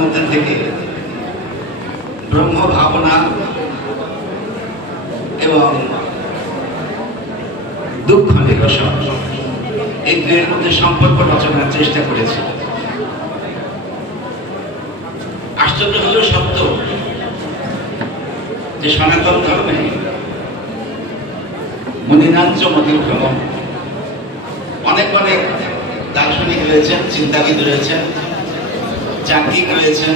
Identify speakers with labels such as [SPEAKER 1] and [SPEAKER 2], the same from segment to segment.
[SPEAKER 1] মধ্যে থেকে ব্রহ্ম ভাবনা এবং দুঃখ নিরসন। এই দুয়ের মধ্যে সম্পর্ক রচনার চেষ্টা করেছে। আশ্চর্য হলেও সত্য যে সনাতন ধর্মে মুনিনাঞ্চ মতিক্রম অনেক অনেক দার্শনিক রয়েছেন, চিন্তাবিদ রয়েছেন। চাকরিক রয়েছেন,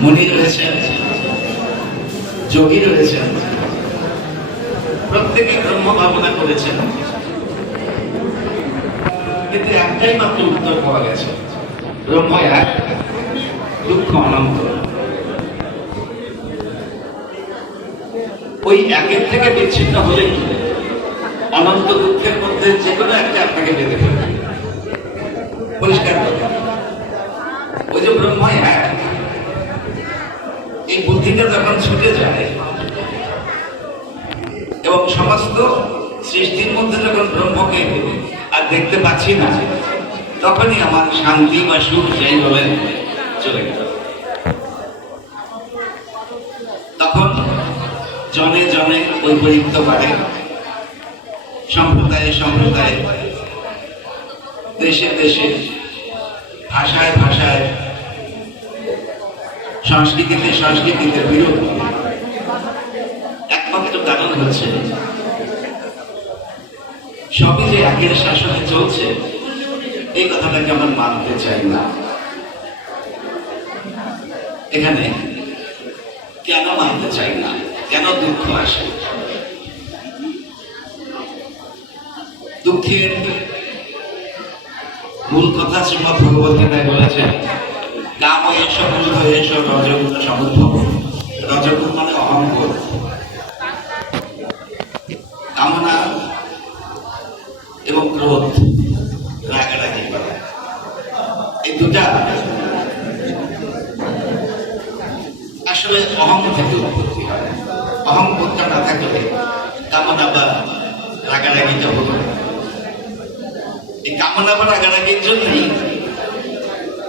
[SPEAKER 1] মুনি রয়েছেন, যোগী রয়েছেন, প্রত্যেকে ব্রহ্ম ভাবনা করেছেন। কিন্তু একটাই মাত্র উত্তর পাওয়া গেছে, ব্রহ্ম এক, দুঃখ অনন্ত। ওই একের থেকে বিচ্ছিন্ন হলেই অনন্ত দুঃখের মধ্যে যে কোনো একটা আপনাকে বেঁধে ফেলবে। পরিষ্কার ওই যে ব্রহ্ম এক এই বুদ্ধিটা যখন ছুটে যায়, এবং সমস্ত সৃষ্টির মধ্যে যখন ব্রহ্মকে আর দেখতে পাচ্ছি না, তখনই আমার শান্তি বা সুখ বলেন চলে গেল। তখন জনে জনে বৈপরীত্য বাড়ে, সম্প্রদায়ে সম্প্রদায়ে দেশে দেশে, ভাষায় ভাষায়, সংস্কৃতিতে সংস্কৃতিতে বিরোধ একমাত্র কারণ হচ্ছে সবই যে একের শাসনে চলছে, এই কথাটাকে আমরা মানতে চাই না। এখানে কেন মানতে চাই না? কেন দুঃখ আসে? দুঃখের মূল কথা শ্রীমদ ভগবত গীতায় বলেছেন কাম এস মূল এস, রজগুণ সমুদ্ভব রজগুণ মানে অহংবোধ কামনা এবং ক্রোধ, রাগারাগি করা। এই দুটা আসলে অহং থেকে উৎপত্তি হয়। অহং না থাকলে কামনা বা রাগারাগিটা হতো না। কামনা বা রাগারাগির জন্যই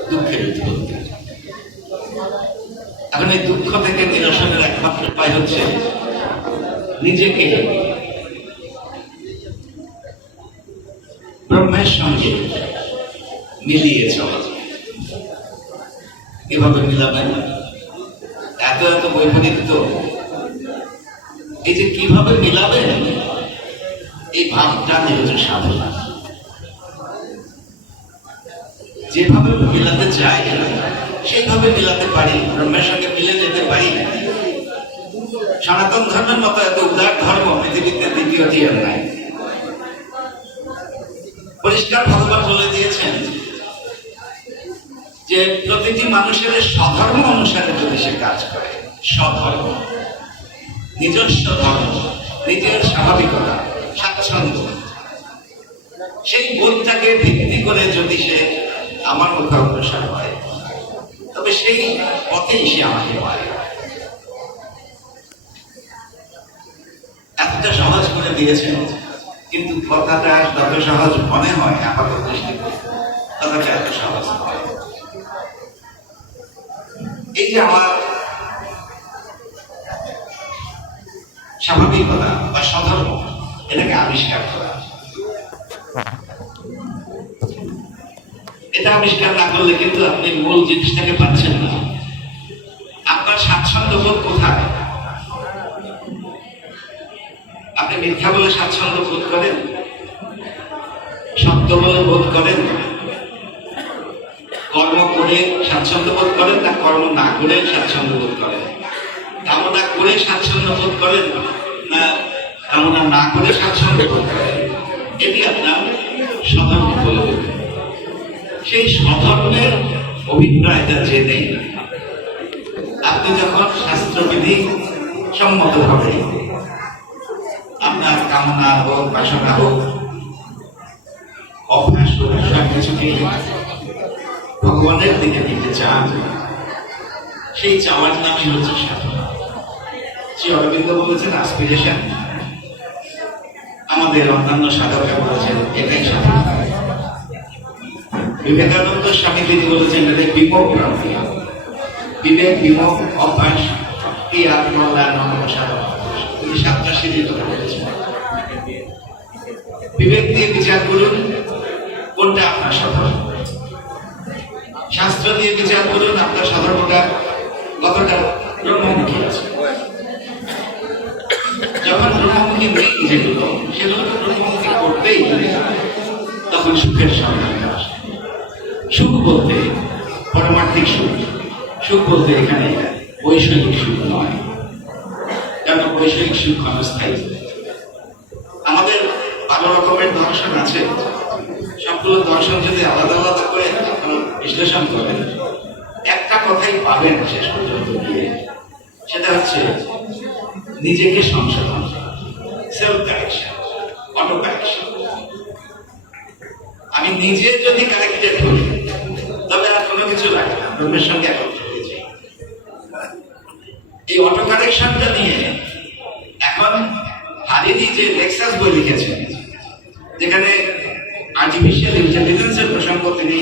[SPEAKER 1] দুঃখের উৎপত্তি এখন এই দুঃখ থেকে নিরসনের একমাত্র উপায় হচ্ছে নিজেকে ব্রহ্মের সঙ্গে মিলিয়ে চলা। এভাবে মিলাবেন? এত এত বৈপরীত্য এই যে কীভাবে মিলাবেন? এই ভাবটা নিরোজন সাধনা। যেভাবে মিলাতে চাই সেইভাবে মিলাতে পারি। ব্রহ্মের সঙ্গে মিলে যেতে পারি। সনাতন ধর্মের মতো এত উদার ধর্ম পৃথিবীতে দ্বিতীয়টি আর নাই। পরিষ্কার ভগবান বলে দিয়েছেন যে, প্রতিটি মানুষের স্বধর্ম অনুসারে যদি সে কাজ করে, স্বধর্ম, নিজস্ব ধর্ম, নিজের স্বাভাবিকতা, স্বাচ্ছন্দ্য, সেই বোধটাকে ভিত্তি করে যদি সে আমার মুখে অগ্রসর হয়। তবে সেই পথেই সে আমাকে পায়। এতটা সহজ করে দিয়েছেন, কিন্তু কথাটা যত সহজ মনে হয়, আপাতত দৃষ্টিতে কথাটা এত সহজ নয়। এই যে আমার স্বাভাবিকতা বা সধর্ম এটাকে আবিষ্কার করা। এটা আবিষ্কার না করলে কিন্তু আপনি মূল জিনিসটাকে পাচ্ছেন না। আপনার স্বাচ্ছন্দ্য বোধ কোথায়? আপনি মিথ্যা বলে স্বাচ্ছন্দ্য বোধ করেন? সত্য বলে বোধ করেন? কর্ম করে স্বাচ্ছন্দ্য বোধ করেন না কর্ম না করে স্বাচ্ছন্দ্য বোধ করেন? কামনা করে স্বাচ্ছন্দ্য বোধ করেন না, কামনা না করে স্বাচ্ছন্দ্য বোধ করেন? এটি আপনার সেই সধর্মের অভিপ্রায়টা জেনে আপনি যখন শাস্ত্রবিধি সম্মত হবে আপনার কামনা হোক, বাসনা হোক, অভ্যাস হোক, সব কিছুকে ভগবানের দিকে নিতে চান, সেই চাওয়ার নামই হচ্ছে সাধনা। শ্রী অরবিন্দ বলেছেন আস্পিরেশন আমাদের অন্যান্য সাধকরা বলেছেন, এটাই সাধনা। বিবেকানন্দ স্বামী তিনি বলেছেন এটা প্রান্তি বিবেক বিমোহ অভ্যাস ক্রিয়া কল্যাণ সাধন তিনি সাতটা সিদ্ধির বলেছেন বিবেক দিয়ে বিচার করুন, কোনটা আপনার সাধারণ? শাস্ত্র দিয়ে বিচার করুন, আপনার সাধারণটা কতটা ব্রহ্মমুখী আছে? যখন ব্রহ্মমুখী নেই যেগুলো সেগুলো তো ব্রহ্মমুখী করতেই তখন সুখের সন্ধান আসে। সুখ বলতে পরমার্থিক সুখ। সুখ বলতে এখানে বৈষয়িক সুখ নয়। কারণ বৈষয়িক সুখ ক্ষণস্থায়ী আমাদের ভালো রকমের দর্শন আছে। সবগুলো দর্শন যদি আলাদা আলাদা করে বিশ্লেষণ করেন, একটা কথাই পাবেন শেষ পর্যন্ত গিয়ে। সেটা হচ্ছে নিজেকে সংশোধন সেলফ অটো আমি নিজে যদি কারেক্টেড হই কোনো কিছু লাগে না ব্রহ্মের সঙ্গে এই অটো কারেকশনটা নিয়ে এখন হারিনি যে লেক্সাস বই লিখেছেন যেখানে আর্টিফিশিয়াল ইন্টেলিজেন্সের প্রসঙ্গ তিনি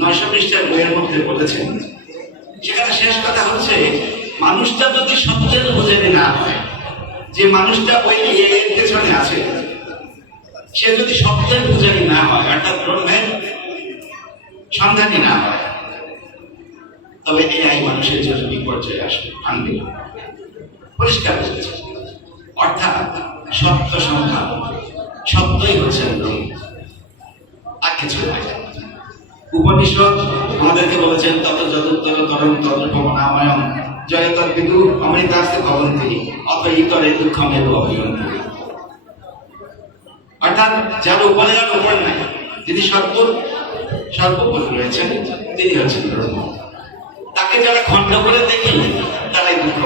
[SPEAKER 1] নয়শো পৃষ্ঠার বইয়ের মধ্যে বলেছেন, সেখানে শেষ কথা হচ্ছে, মানুষটা যদি সত্যের বোঝেনি না হয়, যে মানুষটা ওই এর পেছনে আছে, সে যদি সত্যের পূজারি না হয়, অর্থাৎ ব্রহ্মের সন্ধানী না হয় তবে এই এআই মানুষের জন্য বিপর্যয় আসবে আনবে পরিষ্কার বলেছে। অর্থাৎ সত্য সংখ্যা সত্যই হচ্ছেন ব্রহ্ম আর কিছু উপনিষদ আমাদেরকে বলেছেন, তত যদুত্তর তরম তত ভবনাময়ম। জয় তৎ বিদু অমৃতাস্তে ভবন্তি অত ইতরে অর্থাৎ যার উপরে আর উপর নাই, যিনি সর্ব সর্বোপরি রয়েছেন, তিনি হচ্ছেন তাকে যারা খণ্ড করে দেখি, তারাই দুঃখ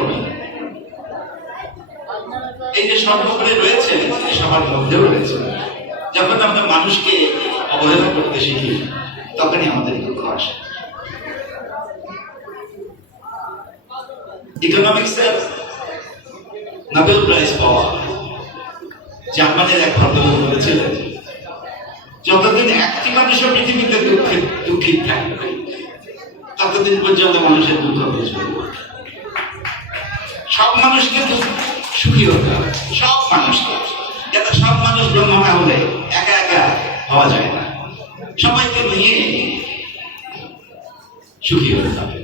[SPEAKER 1] এই যে সর্বোপরি রয়েছে সবার মধ্যেও রয়েছে। যখন আমরা মানুষকে অবহেলা করতে শিখি, তখনই আমাদের দুঃখ আসে। ইকোনমিক্সের নোবেল প্রাইজ পাওয়া জার্মানির এক ভদ্রলোক বলেছিলেন, যতদিন একটি মানুষও পৃথিবীতে দুঃখে দুঃখিত থাকবে ততদিন পর্যন্ত মানুষের দুঃখ বুঝবে সব মানুষকে সুখী হতে সব মানুষকে। যাতে সব মানুষ ব্রহ্ম না হলে একা একা হওয়া যায় না। সবাইকে নিয়ে সুখী হতে হবে।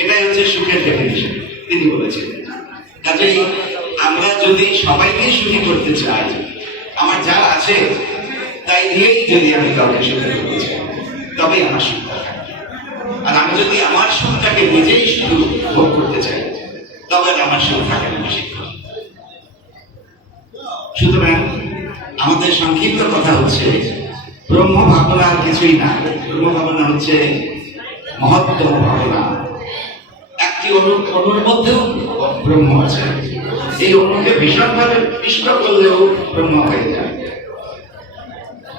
[SPEAKER 1] এটাই হচ্ছে সুখের ডেফিনেশন তিনি বলেছেন, কাজেই আমরা যদি সবাইকে সুখী করতে চাই, আমার যা আছে, তাই দিয়েই যদি আমি কাউকে সুখী করতে চাই, তবেই আমার সুখ। যদি আমার সুখটাকে নিজেই শুধু ভোগ করতে চাই তবে আমার সুখ থাকে না বেশিক্ষণ সুতরাং আমাদের সংক্ষিপ্ত কথা হচ্ছে ব্রহ্ম ভাবনা আর কিছুই না। ব্রহ্ম ভাবনা হচ্ছে মহত্তম ভাবনা। একটি অনু অনুর মধ্যেও ব্রহ্ম আছে। এই অনুকে ভীষণভাবে পিষ্ট করলেও ব্রহ্ম হয়ে যায়।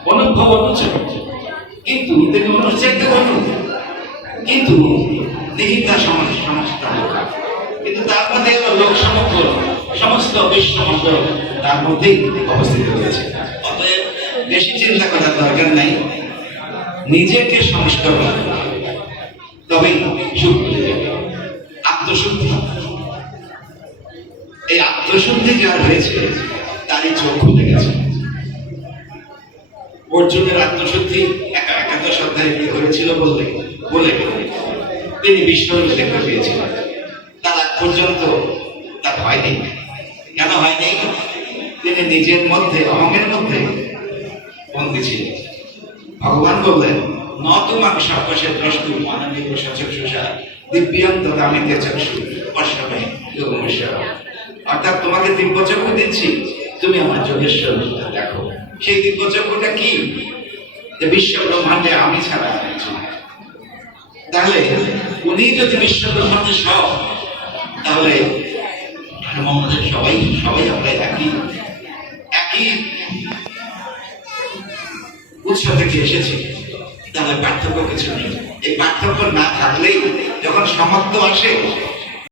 [SPEAKER 1] অনুভব অনুচর কিন্তু তিনি অনুচ্ছেদ অনু কিন্তু নিহিতা সংস্থা কিন্তু তার মধ্যে লোক সমগ্র, সমস্ত বিশ্বমণ্ডল তার মধ্যেই অবস্থিত রয়েছে। অতএব বেশি চিন্তা করার দরকার নাই। নিজেকে সংস্কার হবে। তবেই সুখ আত্মশুদ্ধি। এই আত্মশুদ্ধি যার হয়েছে তারই চোখ খুলে গেছে। অর্জুনের আত্মশুদ্ধি একাদশ অধ্যায় কি হয়েছিল বললে, বলে তিনি বিশ্বরূপ দেখতে পেয়েছিলেন। তার আগ পর্যন্ত তা হয়নি। কেন হয়নি? তিনি নিজের মধ্যে অহংের মধ্যে বন্দী ছিলেন। ভগবান বললেন, ন তোমাং সর্বশের দ্রষ্টু মানবী সচক্ষুষা দিব্যাং তদামিতে চক্ষু, পশ্চামে যোগমেশ্বর অর্থাৎ তোমাকে দিব্যচক্ষু দিচ্ছি। তুমি আমার যোগেশ্বর, দেখো। সেই দিব্যচক্ষুটা কি? যে বিশ্ব ব্রহ্মাণ্ডে আমি ছাড়া কিছু তাহলে উনি যদি বিশ্ব ব্রহ্মাণ্ডে সব, তাহলে আমাদের সবাই সবাই আমরা একই একই উৎস থেকে এসেছি। তাহলে পার্থক্য কিছু নেই। এই পার্থক্য না থাকলেই যখন সমাপ্ত আসে